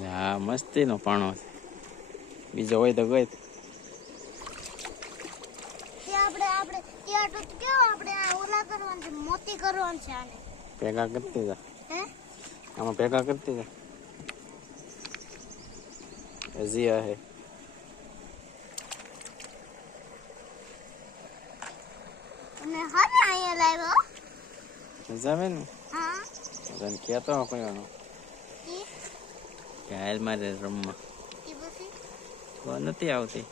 હા મસ્તીનો પાણો છે. બીજો હોય તો ગઈ. આપણે આપણે ત્યાં તો કેવો આપણે આ ઓલા કરવાનું છે, મોતી કરવાનું છે આને. ભેગા કરતી જા. હે? આમાં ભેગા કરતી જા. હજી હે. અને હવે અહીંયા લાવ્યો. મજા આવે ને? હા. તને કહેતો કોઈનો કે હાલ મારે રમવા. ઈ પછી તો નથી આવતી.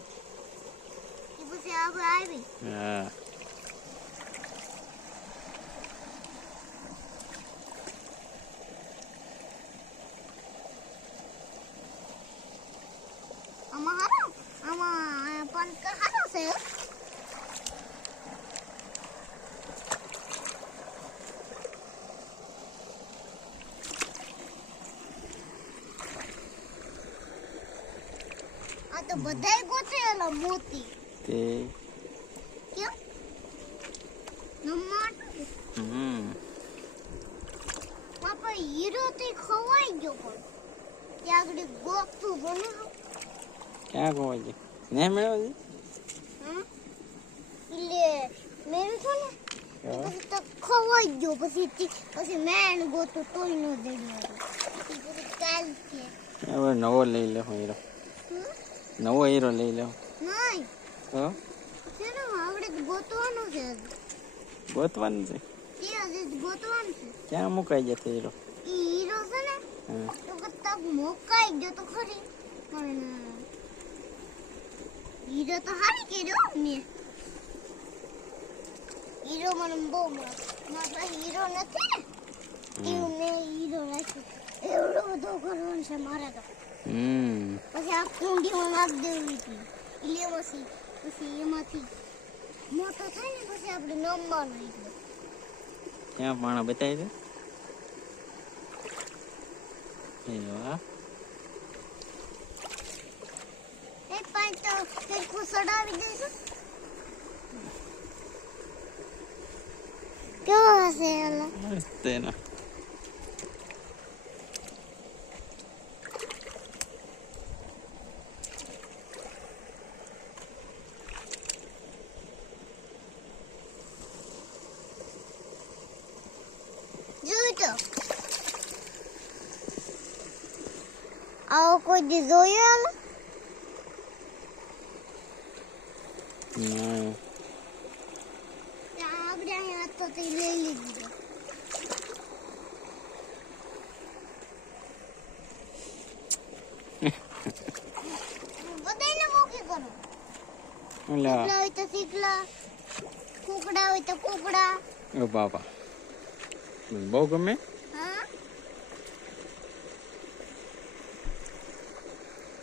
આપણે આવી. હા. આમાં પંખ હારો છે. આ તો બધાય ગોતેલા મોતી. તે કેમ? નમત. પાપા હીરો તે ખવાઈ ગયો પણ ત્યાં આગળ ગોતું બને. ક્યાં ગોવા છે? ને મેળવો છે? એટલે મેં છો ને પછી તો ખવાઈ ગયો. પછી મેં ગોતું તોય ન જડ્યો. પછી કાલ છે હવે નવો લઈ લે હીરો. નવો હીરો લઈ લે. નહીં તો છે ને આપણે ગોતવાનું છે. ગોતવાનું છે? ત્યાં જ ગોતવાનું છે. ક્યાં મુકાઈ જતો હીરો? ઈ હીરો છે ને તો કદાચ મોકાઈ ગયો તો ખરી, પણ હીરો તો હારી કર્યો મેં. હીરો મને બહુ મારા હીરો નથી ને એવું મેં હીરો રાખ્યો. એવડો બધો કરવાનું છે મારે તો. પછી આ કુંડીમાં નાખી દેવી હતી. એટલે પછી એમાંથી મોટો થાય ને પછી આપણે નમવાનું. એટલે ક્યાં પાણા બતાવી દે. વાહ. એક પાંચ તો ફેરકું સડાવી દઈશું. કેવો હશે એલા? મસ્ત એના. જોયું તો આવો કોઈ દી જોયો એલા? ના. આપણે અહીંયા હતો તે લઈ લીધી. બધાને મોકી કરો. ઓલા શીખલા હોય તો શીખલા, કુકડા હોય તો કુકડા. ઓ બાપા બહુ ગમે. હા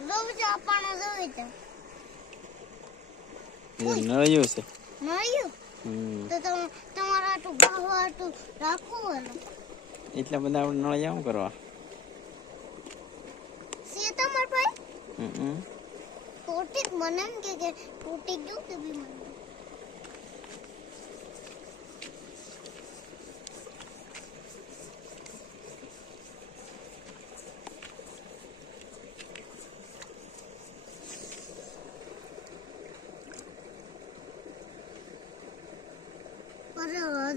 જોવું છે આપણને જોયું તો નળિયું છે. મળ્યું તો તમારા આટલું ગાવા આટલું રાખવું હોય. એટલા બધા આપણે નળિયા શું કરવા? છે તમારા ભાઈ તૂટી મને એમ કે તૂટી ગયું કે બી મને.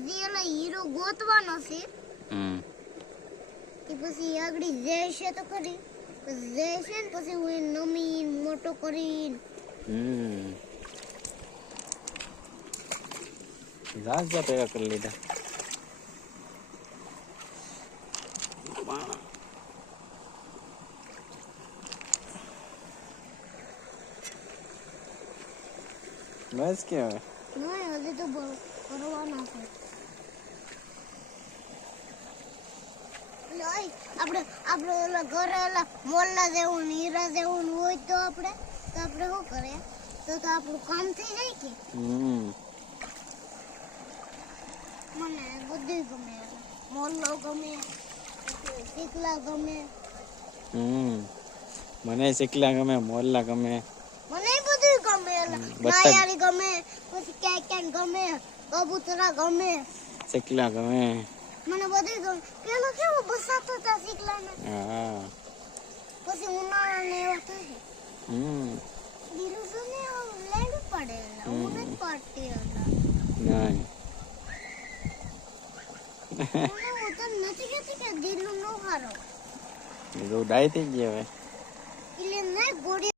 હજી એલા હીરો ગોતવાનો છે. કે પછી આગળ જશે તો ખરી. જશે ને પછી હું એને નમીન મોટો કરીને. જા ભેગા કરી લીધા. બસ કે હવે નહીં હજી તો કરવાના છે. આપણે ઓલા ઘરે ઓલા મોલ્લા જેવું ને હીરા જેવું હોય તો આપણે શું કરીએ તો આપણું કામ થઈ જાય કે. મને બધું ગમે. મોલ્લો ગમે, શીખલા ગમે. મને શીખલા ગમે, મોલ્લા ગમે. મને બધું ગમે. નાયારી ગમે, પછી ક્યાં ગમે, કબૂતરા ગમે, શીખલા ગમે. મને બધું ગમે. પેલો કેવો બસાતો હતા શીખલાને. હા. પછી હું તો નથી કહેતી કે દિલનું નો હારો એ તો ડાય થઈ ગયા હવે એટલે નહીં ગોળી